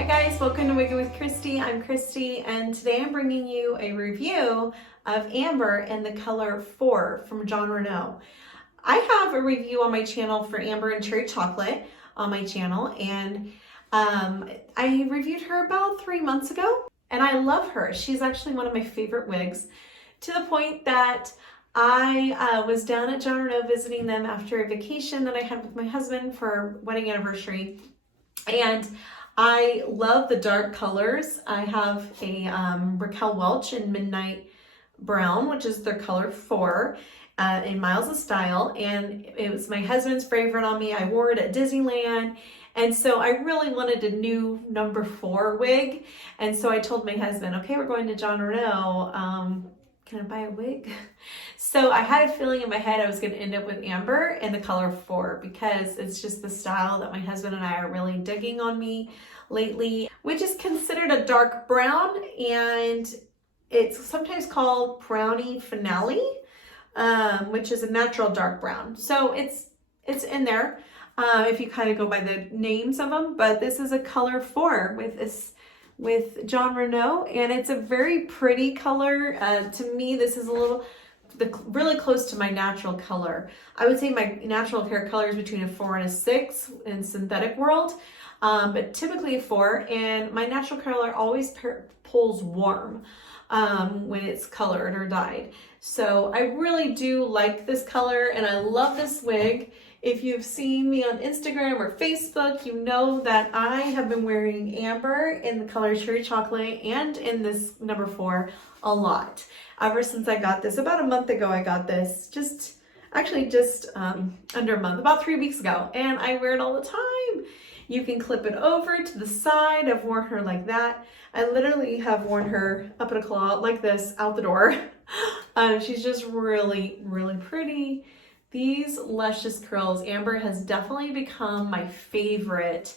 Hi guys, welcome to Wigging with Christy. I'm Christy and today I'm bringing you a review of Amber in the color 4 from Jon Renau. I have a review on my channel for Amber and Cherry Chocolate on my channel, and I reviewed her about 3 months ago and I love her. She's actually one of my favorite wigs, to the point that I was down at Jon Renau visiting them after a vacation that I had with my husband for our wedding anniversary, and I love the dark colors. I have a Raquel Welch in Midnight Brown, which is their color 4, in Miles of Style, and it was my husband's favorite on me. I wore it at Disneyland, and so I really wanted a new number 4 wig, and so I told my husband, okay, we're going to Jon Renau. Can I buy a wig? So I had a feeling in my head I was going to end up with Amber in the color 4 because it's just the style that my husband and I are really digging on me lately, which is considered a dark brown, and it's sometimes called brownie finale, which is a natural dark brown. So it's in there if you kind of go by the names of them, but this is a color 4 with Jon Renau, and it's a very pretty color. To me, this is really close to my natural color. I would say my natural hair color is between a 4 and a 6 in synthetic world, but typically a 4, and my natural color always pulls warm when it's colored or dyed. So I really do like this color and I love this wig. If you've seen me on Instagram or Facebook, you know that I have been wearing Amber in the color Cherry Chocolate and in this number 4 a lot. Ever since I got this, about a month ago I got this, just under a month, about 3 weeks ago, and I wear it all the time. You can clip it over to the side. I've worn her like that. I literally have worn her up in a claw like this out the door. She's just really, really pretty. These luscious curls, Amber has definitely become my favorite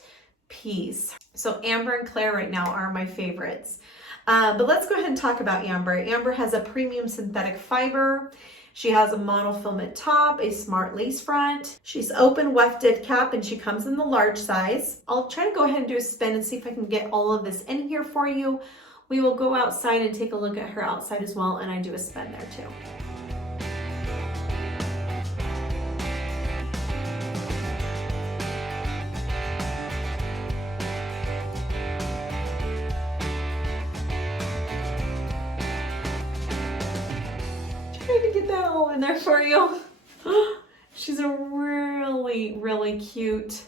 piece. So Amber and Claire right now are my favorites. But let's go ahead and talk about Amber. Amber has a premium synthetic fiber. She has a monofilament top, a smart lace front. She's open wefted cap, and she comes in the large size. I'll try to go ahead and do a spin and see if I can get all of this in here for you. We will go outside and take a look at her outside as well, and I do a spin there too. To get that all in there for you. She's a really, really cute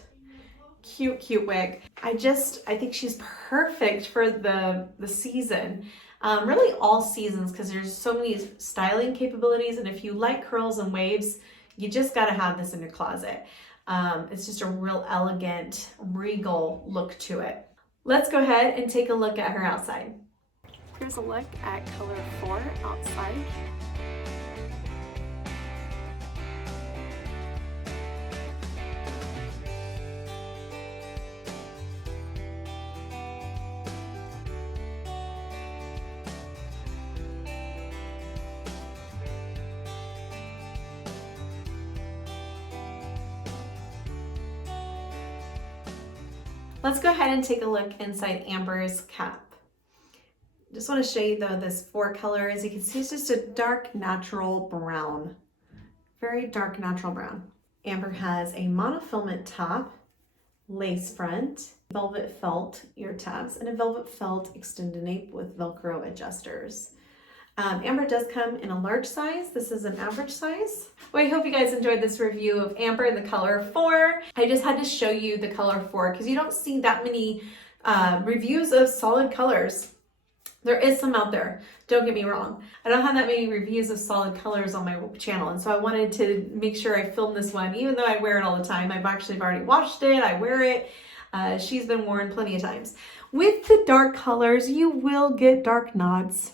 wig. I think she's perfect for the season. Really all seasons, because there's so many styling capabilities, and if you like curls and waves, you just got to have this in your closet. It's just a real elegant, regal look to it. Let's go ahead and take a look at her outside. Here's a look at color 4 outside. Let's go ahead and take a look inside Amber's cap. Just want to show you though this 4 color. As you can see, it's just a dark natural brown, very dark natural brown. Amber has a monofilament top, lace front, velvet felt ear tabs, and a velvet felt extended nape with Velcro adjusters. Amber does come in a large size. This is an average size. Well, I hope you guys enjoyed this review of Amber in the color 4. I just had to show you the color 4 because you don't see that many reviews of solid colors. There is some out there, don't get me wrong. I don't have that many reviews of solid colors on my channel, and so I wanted to make sure I filmed this one, even though I wear it all the time. I've already washed it, I wear it. She's been worn plenty of times. With the dark colors, you will get dark knots.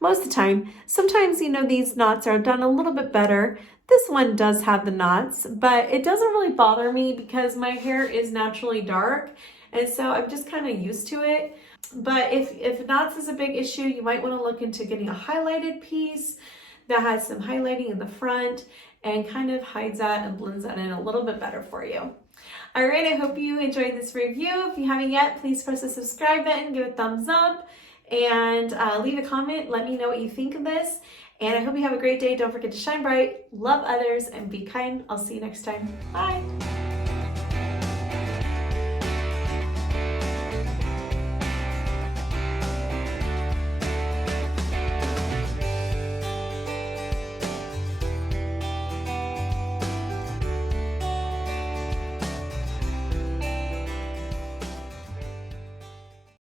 Most of the time. Sometimes, you know, these knots are done a little bit better. This one does have the knots, but it doesn't really bother me because my hair is naturally dark, and so I'm just kind of used to it. But if knots is a big issue, you might want to look into getting a highlighted piece that has some highlighting in the front and kind of hides that and blends that in a little bit better for you. All right, I hope you enjoyed this review. If you haven't yet, please press the subscribe button, give a thumbs up, and leave a comment. Let me know what you think of this. And I hope you have a great day. Don't forget to shine bright, love others, and be kind. I'll see you next time. Bye.